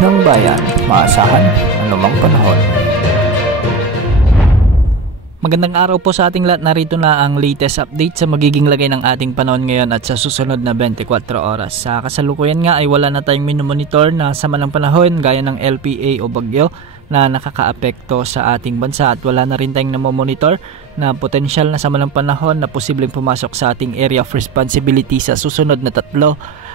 ng bayan, maasahan anumang panahon. Magandang araw po sa ating lahat. Narito na ang latest update sa magiging lagay ng ating panahon ngayon at sa susunod na 24 oras. Sa kasalukuyan nga ay wala na tayong minomonitor na sama ng panahon gaya ng LPA o bagyo na nakakaapekto sa ating bansa at wala na rin tayong namomonitor na potensyal na sama ng panahon na posibleng pumasok sa ating area of responsibility sa susunod na 3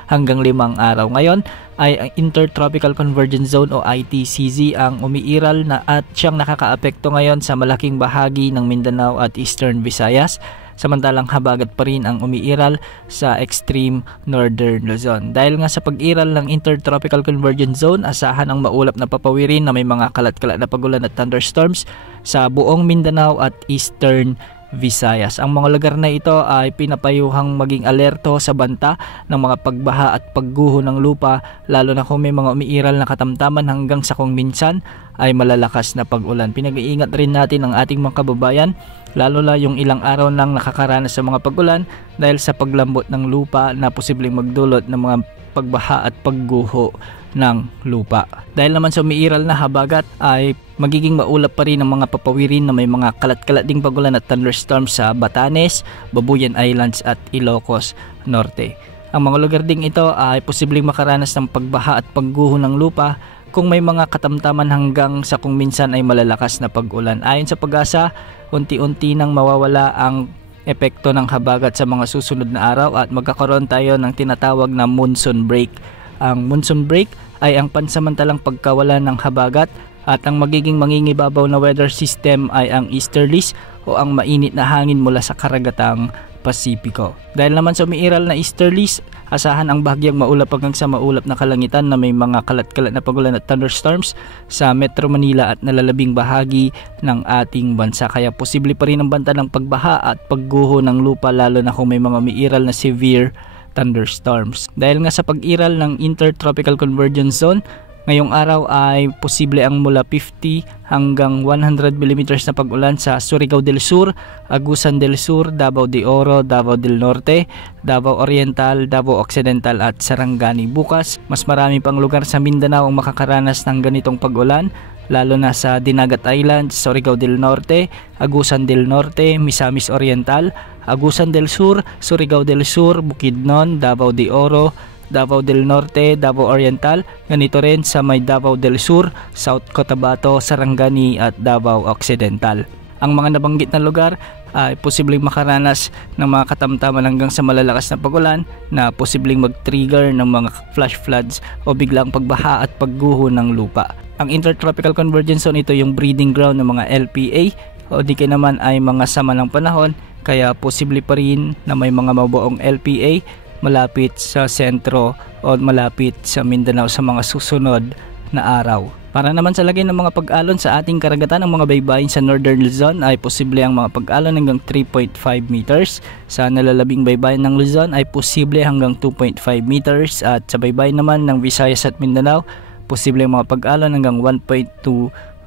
hanggang 5 araw. Ngayon ay ang Intertropical Convergence Zone o ITCZ ang umiiral na at siyang nakakaapekto ngayon sa malaking bahagi ng Mindanao at Eastern Visayas, samantalang habagat pa rin ang umiiral sa extreme northern Luzon. Dahil nga sa pag-iral ng Intertropical Convergence Zone, asahan ang maulap na papawirin na may mga kalat-kalat na pagulan at thunderstorms sa buong Mindanao at Eastern Visayas. Ang mga lugar na ito ay pinapayuhang maging alerto sa banta ng mga pagbaha at pagguho ng lupa, lalo na kung may mga umiiral na katamtaman hanggang sa kung minsan ay malalakas na pag-ulan. Pinag-iingat rin natin ang ating mga kababayan, lalo na yung ilang araw nang nakakaranas sa mga pag-ulan dahil sa paglambot ng lupa na posibleng magdulot ng mga pagbaha at pagguho ng lupa. Dahil naman sa umiiral na habagat ay magiging maulap pa rin ang mga papawirin na may mga kalat-kalat ding pagulan at thunderstorms sa Batanes, Babuyan Islands at Ilocos Norte. Ang mga lugar ding ito ay posibleng makaranas ng pagbaha at pagguho ng lupa kung may mga katamtaman hanggang sa kung minsan ay malalakas na pag-ulan. Ayon sa Pag-asa, unti-unti nang mawawala ang epekto ng habagat sa mga susunod na araw at magkakaroon tayo ng tinatawag na monsoon break. Ang monsoon break ay ang pansamantalang pagkawala ng habagat at ang magiging mangingibabaw na weather system ay ang easterlies o ang mainit na hangin mula sa karagatang Pasipiko. Dahil naman sa umiiral na easterlies, asahan ang bahagyang maulap hanggang sa maulap na kalangitan na may mga kalat-kalat na pagulan at thunderstorms sa Metro Manila at nalalabing bahagi ng ating bansa. Kaya posible pa rin ang banta ng pagbaha at pagguho ng lupa, lalo na kung may mga umiiral na severe thunderstorms. Dahil nga sa pag-iral ng Intertropical Convergence Zone, ngayong araw ay posible ang mula 50 hanggang 100 mm na pag-ulan sa Surigao del Sur, Agusan del Sur, Davao de Oro, Davao del Norte, Davao Oriental, Davao Occidental at Sarangani. Bukas, mas marami pang lugar sa Mindanao ang makakaranas ng ganitong pag-ulan, lalo na sa Dinagat Islands, Surigao del Norte, Agusan del Norte, Misamis Oriental, Agusan del Sur, Surigao del Sur, Bukidnon, Davao de Oro, Davao del Norte, Davao Oriental, ganito rin sa may Davao del Sur, South Cotabato, Sarangani at Davao Occidental. Ang mga nabanggit na lugar ay posibleng makaranas ng mga katamtaman hanggang sa malalakas na pag-ulan na posibleng mag-trigger ng mga flash floods o biglang pagbaha at pagguho ng lupa. Ang Intertropical Convergence Zone, ito yung breeding ground ng mga LPA o di kaya naman ay mga sama ng panahon, kaya posible pa rin na may mga mabuong LPA malapit sa sentro o malapit sa Mindanao sa mga susunod na araw. Para naman sa lagay ng mga pag-alon sa ating karagatan, ng mga baybayin sa Northern Luzon ay posible ang mga pag-alon hanggang 3.5 meters. Sa nalalabing baybayin ng Luzon ay posible hanggang 2.5 meters at sa baybayin naman ng Visayas at Mindanao, posible ang mga pag-alon hanggang 1.2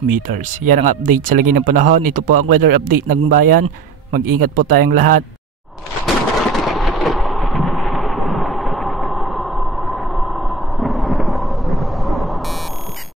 meters. Yan ang update sa lagay ng panahon. Ito po ang weather update ng bayan. Mag-ingat po tayong lahat.